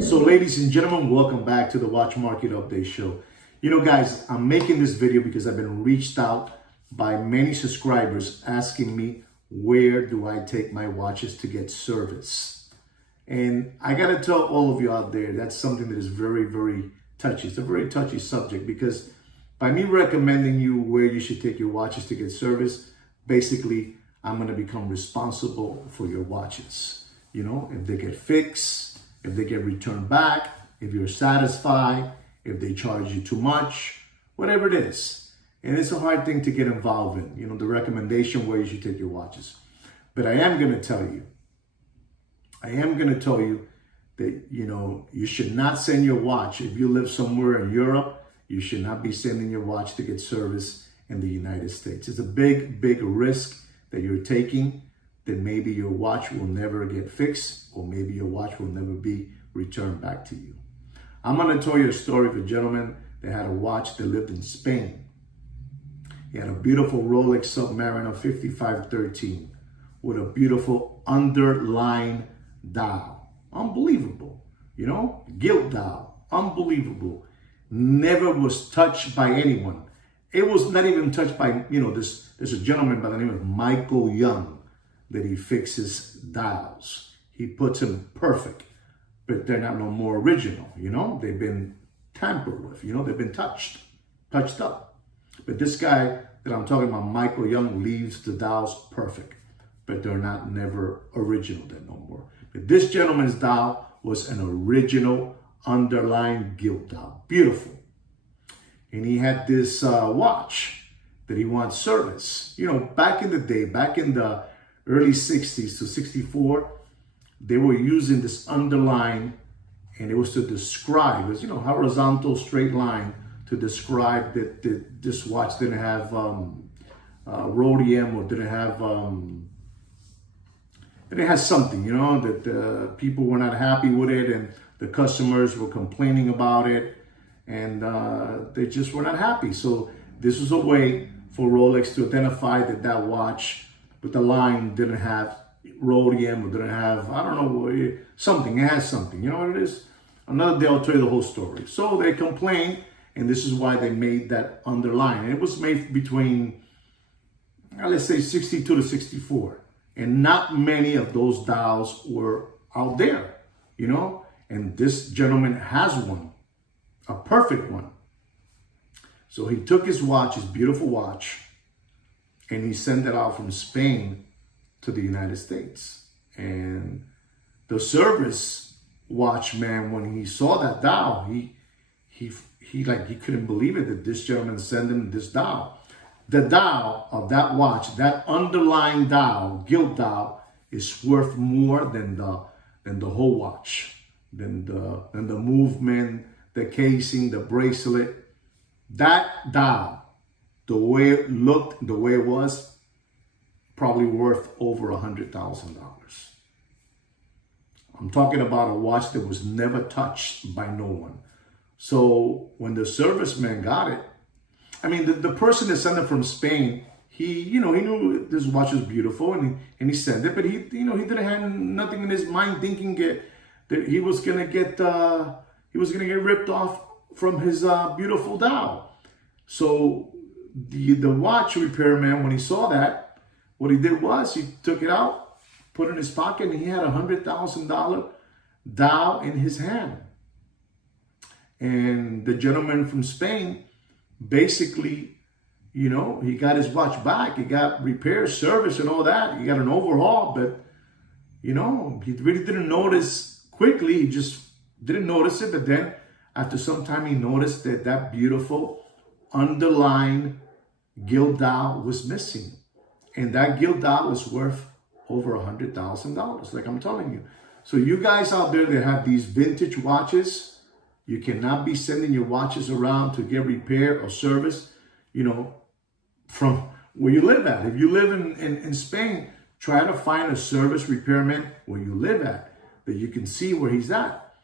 So ladies and gentlemen, welcome back to the Watch Market Update Show. You know guys, I'm making this video because I've been reached out by many subscribers asking me where do I take my watches to get service. And I gotta tell all of you out there, that's something that is very, very touchy. It's a very touchy subject because by me recommending you where you should take your watches to get service, basically I'm gonna become responsible for your watches. You know, if they get fixed, if they get returned back, if you're satisfied, if they charge you too much, whatever it is. And it's a hard thing to get involved in, you know, the recommendation where you should take your watches. But I am going to tell you that, you know, you should not send your watch. If you live somewhere in Europe, you should not be sending your watch to get service in the United States. It's a big, big risk that you're taking, that maybe your watch will never get fixed, or maybe your watch will never be returned back to you. I'm going to tell you a story of a gentleman that had a watch that lived in Spain. He had a beautiful Rolex Submariner 5513 with a beautiful underline dial. Unbelievable. You know, gilt dial. Unbelievable. Never was touched by anyone. It was not even touched by, you know, there's a gentleman by the name of Michael Young that he fixes dials. He puts them perfect, but they're not no more original, you know? They've been tampered with, you know? They've been touched up. But this guy that I'm talking about, Michael Young, leaves the dials perfect, but they're not never original then no more. But this gentleman's dial was an original underlying gilt dial. Beautiful. And he had this watch that he wants service. You know, back in the day, back in the early 60s to 64, they were using this underline, and it was to describe, it was, you know, horizontal straight line to describe that this watch didn't have rhodium, or didn't have, it has something, you know, that people were not happy with it, and the customers were complaining about it, and they just were not happy. So this was a way for Rolex to identify that watch with the line didn't have rhodium, or didn't have, I don't know, something. It has something. You know what it is? Another day I'll tell you the whole story. So they complained, and this is why they made that underline. And it was made between, let's say, 62 to 64. And not many of those dials were out there, you know? And this gentleman has one, a perfect one. So he took his watch, his beautiful watch, and he sent it out from Spain to the United States. And the service watchman, when he saw that dial, he couldn't believe it that this gentleman sent him this dial. The dial of that watch, that underlying dial, gilt dial, is worth more than the whole watch, than the movement, the casing, the bracelet. That dial, the way it looked, the way it was, probably worth over $100,000. I'm talking about a watch that was never touched by no one. So when the serviceman got it, I mean, the person that sent it from Spain, he knew this watch was beautiful, and he sent it, but he didn't have nothing in his mind thinking that he was gonna get ripped off from his beautiful dial. So the watch repairman, when he saw that, what he did was he took it out, put it in his pocket, and he had $100,000 dial in his hand. And the gentleman from Spain, basically, you know, he got his watch back. He got repair, service, and all that. He got an overhaul, but, you know, he really didn't notice quickly. He just didn't notice it. But then after some time, he noticed that beautiful underlying gilt dial was missing. And that gilt dial was worth over $100,000, like I'm telling you. So you guys out there that have these vintage watches, you cannot be sending your watches around to get repair or service, you know, from where you live at. If you live in Spain, try to find a service repairman where you live at, that you can see where he's at.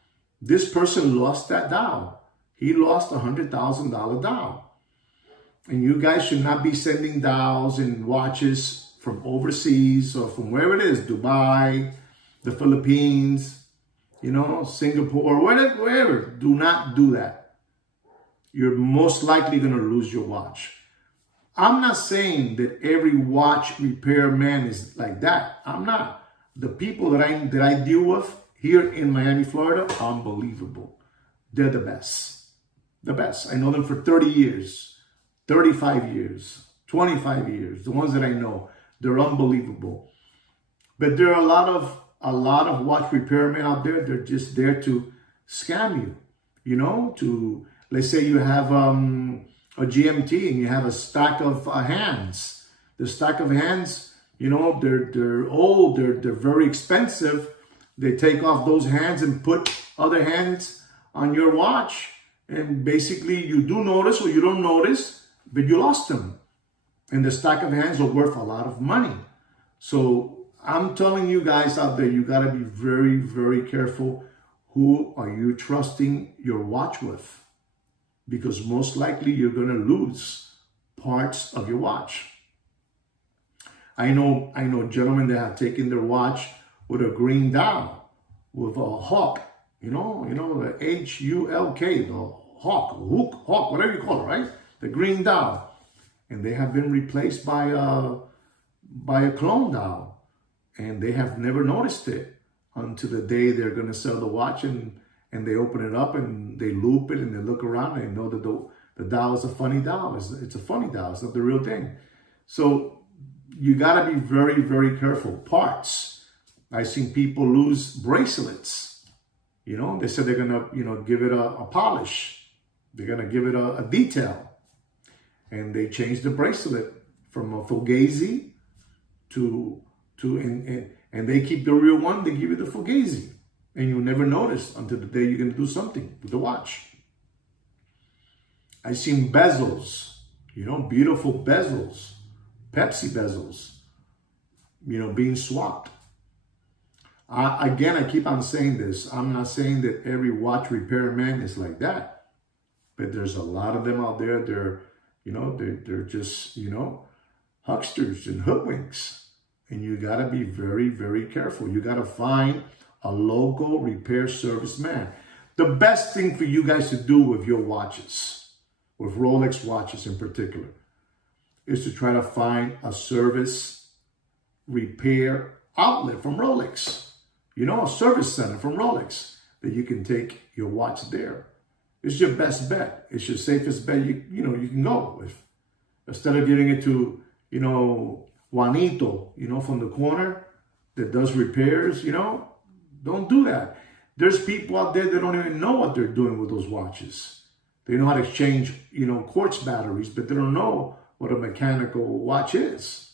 This person lost that dial. He lost $100,000 dial. And you guys should not be sending dials and watches from overseas or from wherever it is, Dubai, the Philippines, Singapore, wherever. Do not do that. You're most likely going to lose your watch. I'm not saying that every watch repairman is like that. I'm not. The people that I deal with here in Miami, Florida, unbelievable. They're the best. The best. I know them for 30 years, 35 years, 25 years. The ones that I know, they're unbelievable. But there are a lot of watch repairmen out there. They're just there to scam you, let's say you have a GMT and you have a stack of hands. The stack of hands, they're old, they're very expensive. They take off those hands and put other hands on your watch. And basically you do notice or you don't notice, but you lost them. And the stack of hands are worth a lot of money. So I'm telling you guys out there, you got to be very, very careful. Who are you trusting your watch with? Because most likely you're going to lose parts of your watch. I know gentlemen that have taken their watch with a green dial, with a hawk, the HULK, the hawk, whatever you call it, right? The green dial. And they have been replaced by a clone dial. And they have never noticed it until the day they're going to sell the watch and they open it up and they loop it and they look around and they know that the dial is a funny dial. It's a funny dial. It's not the real thing. So you got to be very, very careful. Parts. I've seen people lose bracelets. They said they're going to, give it a polish. They're going to give it a detail. And they changed the bracelet from a Fugazi and they keep the real one. They give you the Fugazi. And you'll never notice until the day you're going to do something with the watch. I've seen bezels, beautiful bezels, Pepsi bezels, being swapped. Again, I keep on saying this. I'm not saying that every watch repairman is like that. But there's a lot of them out there. They're just, hucksters and hoodwinks. And you got to be very, very careful. You got to find a local repair service man. The best thing for you guys to do with your watches, with Rolex watches in particular, is to try to find a service repair outlet from Rolex. A service center from Rolex that you can take your watch there. It's your best bet. It's your safest bet you can go with. Instead of giving it to, Juanito, from the corner that does repairs, don't do that. There's people out there that don't even know what they're doing with those watches. They know how to exchange, quartz batteries, but they don't know what a mechanical watch is.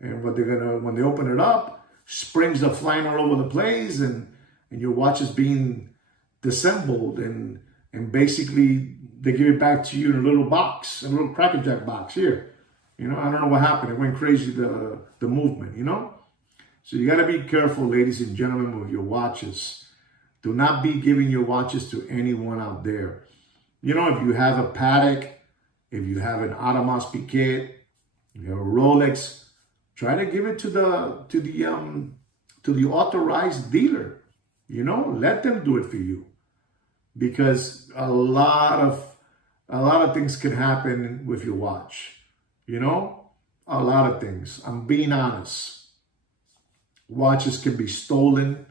And when they open it up, springs are flying all over the place and your watch is being disassembled and basically they give it back to you in a little box, a little Cracker Jack box here. I don't know what happened. It went crazy, the movement, So you got to be careful, ladies and gentlemen, with your watches. Do not be giving your watches to anyone out there. If you have a Patek, if you have an Audemars Piguet, if you have a Rolex, try to give it to the authorized dealer. Let them do it for you, because a lot of things can happen with your watch. A lot of things. I'm being honest. Watches can be stolen.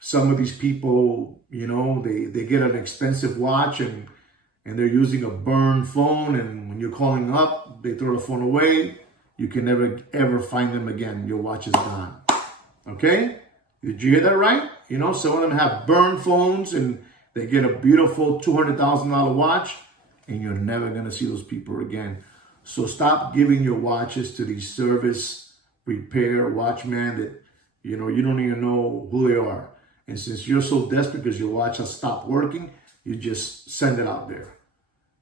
Some of these people, they get an expensive watch and they're using a burned phone. And when you're calling up, they throw the phone away. You can never, ever find them again. Your watch is gone. Okay? Did you hear that right? Some of them have burned phones and they get a beautiful $200,000 watch and you're never going to see those people again. So stop giving your watches to these service repair watchmen that, you don't even know who they are. And since you're so desperate because your watch has stopped working, you just send it out there.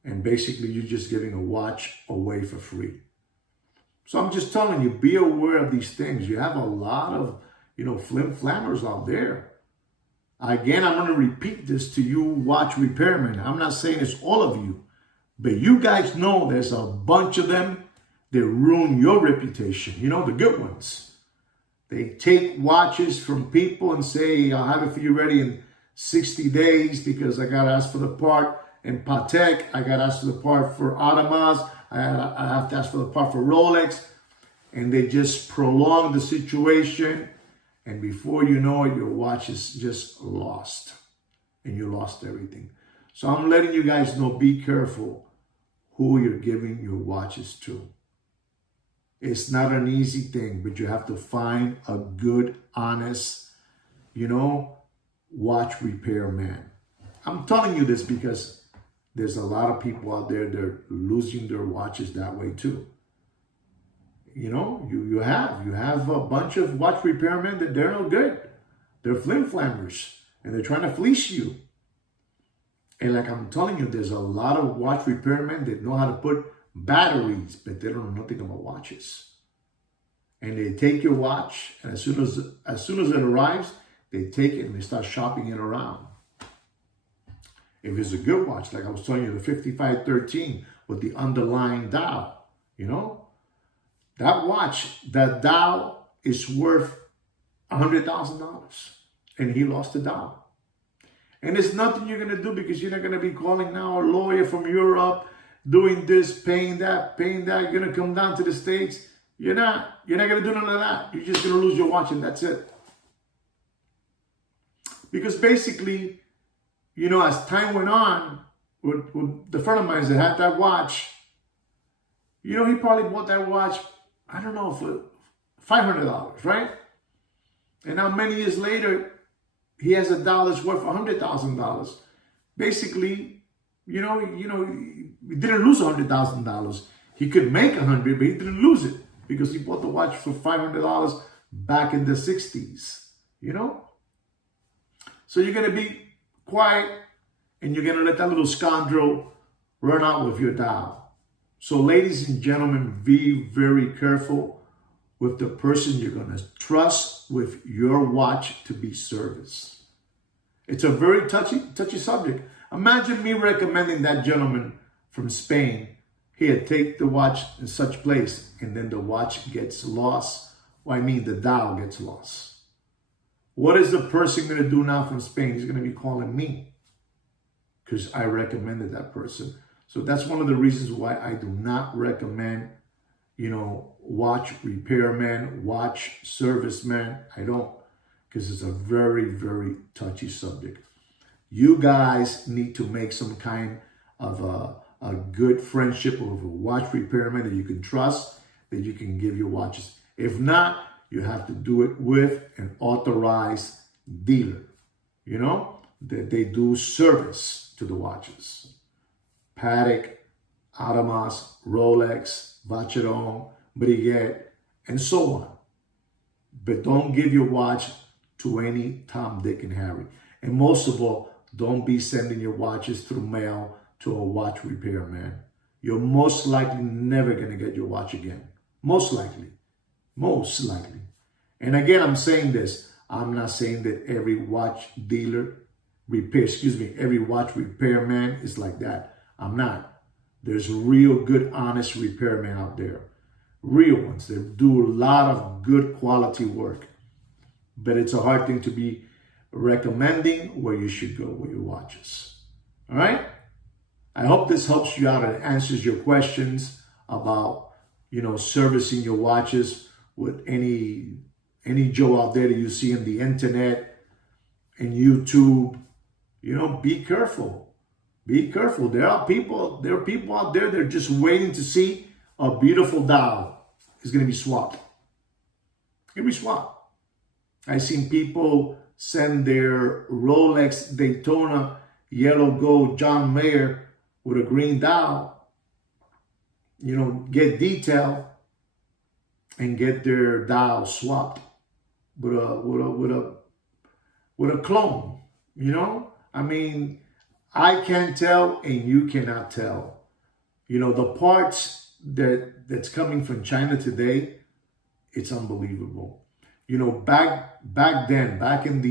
And basically you're just giving a watch away for free. So I'm just telling you, be aware of these things. You have a lot of, flim-flammers out there. Again, I'm going to repeat this to you watch repairmen. I'm not saying it's all of you, but you guys know there's a bunch of them that ruin your reputation. The good ones. They take watches from people and say, I'll have it for you ready in 60 days because I got to ask for the part in Patek. I got to ask for the part for Audemars. I have to ask for the part for Rolex. And they just prolong the situation. And before you know it, your watch is just lost. And you lost everything. So I'm letting you guys know, be careful who you're giving your watches to. It's not an easy thing, but you have to find a good, honest, watch repair man. I'm telling you this because there's a lot of people out there that are losing their watches that way too. You have a bunch of watch repairmen that they're no good. They're flim-flammers and they're trying to fleece you. And like I'm telling you, there's a lot of watch repairmen that know how to put batteries, but they don't know nothing about watches. And they take your watch, and as soon as it arrives, they take it and they start shopping it around. If it's a good watch, like I was telling you, the 5513 with the underlying dial, that watch, that dial is worth $100,000, and he lost the dial. And it's nothing you're going to do because you're not going to be calling now a lawyer from Europe, doing this, paying that. You're going to come down to the States. You're not going to do none of that. You're just going to lose your watch and that's it. Because basically, as time went on, with the friend of mine that had that watch, he probably bought that watch, I don't know, for $500, right? And now many years later, he has a dial that's worth $100,000. Basically, he didn't lose $100,000. He could make $100,000, but he didn't lose it because he bought the watch for $500 back in the 60s, So you're going to be quiet and you're going to let that little scoundrel run out with your dial. So ladies and gentlemen, be very careful with the person you're going to trust with your watch to be serviced. It's a very touchy subject. Imagine me recommending that gentleman from Spain, here, take the watch in such place, and then the watch gets lost. The dial gets lost. What is the person going to do now from Spain? He's going to be calling me because I recommended that person. So that's one of the reasons why I do not recommend, watch repairman, watch serviceman. I don't, because it's a very, very touchy subject. You guys need to make some kind of a good friendship with a watch repairman that you can trust, that you can give your watches. If not, you have to do it with an authorized dealer, that they do service to the watches. Patek, Audemars, Rolex, Vacheron, Breguet, and so on. But don't give your watch to any Tom, Dick, and Harry. And most of all, don't be sending your watches through mail to a watch repairman. You're most likely never going to get your watch again. Most likely. And again, I'm saying this. I'm not saying that every watch dealer every watch repairman is like that. I'm not. There's real good, honest repairmen out there. Real ones that do a lot of good quality work. But it's a hard thing to be recommending where you should go with your watches. All right? I hope this helps you out and answers your questions about, servicing your watches with any Joe out there that you see on the internet and YouTube. Be careful. Be careful. There are people out there that are just waiting to see a beautiful dial is going to be swapped. It's going to be swapped. I've seen people send their Rolex Daytona yellow gold John Mayer with a green dial, get detail and get their dial swapped with a clone, I can't tell and you cannot tell. The parts that's coming from China today, it's unbelievable. Back then, back in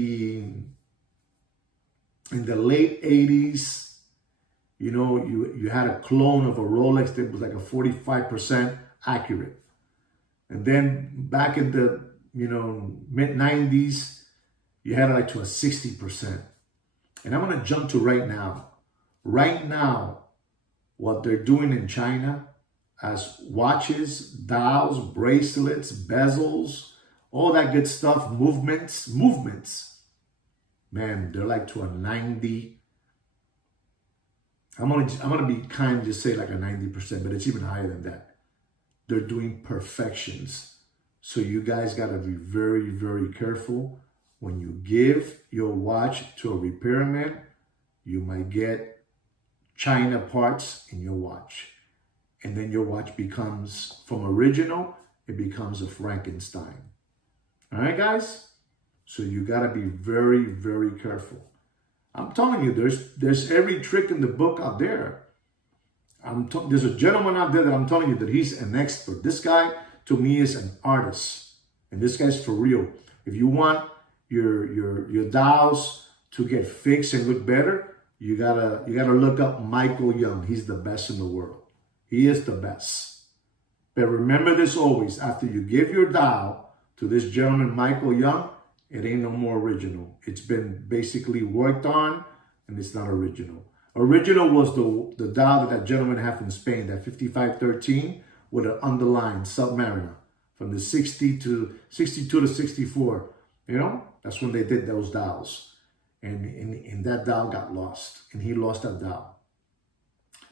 the late 80s, you had a clone of a Rolex that was like a 45% accurate. And then back in the mid-90s, you had it like to a 60%. And I'm going to jump to right now. Right now, what they're doing in China as watches, dials, bracelets, bezels, all that good stuff, movements, man, they're like to a 90. I'm gonna be kind and just say like a 90%, but it's even higher than that. They're doing perfections. So you guys gotta be very, very careful. When you give your watch to a repairman, you might get China parts in your watch. And then your watch becomes, from original, it becomes a Frankenstein. All right, guys? So you gotta be very, very careful. I'm telling you, there's every trick in the book out there. There's a gentleman out there that I'm telling you that he's an expert. This guy, to me, is an artist. And this guy's for real. If you want your dials to get fixed and look better, you gotta look up Michael Young. He's the best in the world. He is the best. But remember this always, after you give your dial to this gentleman, Michael Young, it ain't no more original. It's been basically worked on, and it's not original. Original was the dial that gentleman had from Spain, that 5513 with an underlined Submariner from the 62 to 64. That's when they did those dials. And that dial got lost, and he lost that dial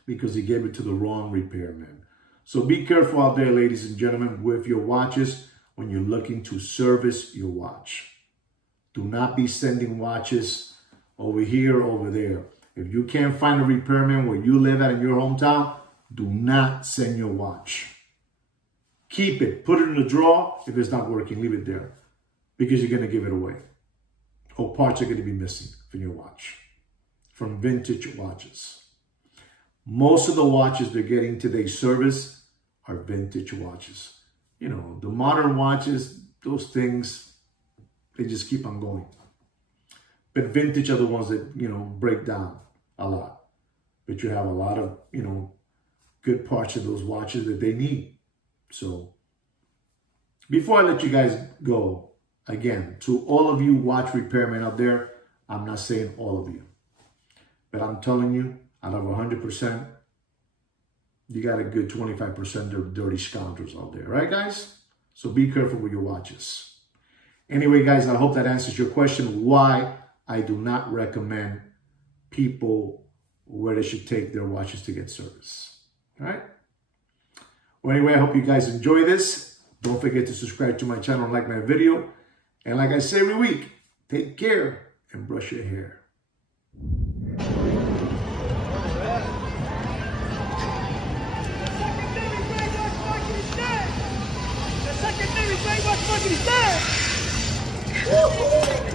because he gave it to the wrong repairman. So be careful out there, ladies and gentlemen, with your watches when you're looking to service your watch. Do not be sending watches over here, over there. If you can't find a repairman where you live at in your hometown, do not send your watch. Keep it. Put it in the drawer. If it's not working, leave it there, because you're going to give it away. Or parts are going to be missing from your watch, from vintage watches. Most of the watches they're getting today service are vintage watches. The modern watches, those things, they just keep on going. But vintage are the ones that, break down a lot. But you have a lot of, good parts of those watches that they need. So before I let you guys go, again, to all of you watch repairmen out there, I'm not saying all of you, but I'm telling you, out of 100%, you got a good 25% of dirty scoundrels out there, right, guys? So be careful with your watches. Anyway, guys, I hope that answers your question why I do not recommend people where they should take their watches to get service. All right? Well, anyway, I hope you guys enjoy this. Don't forget to subscribe to my channel and like my video. And like I say every week, take care and brush your hair. The secondary brainwash fucking is dead!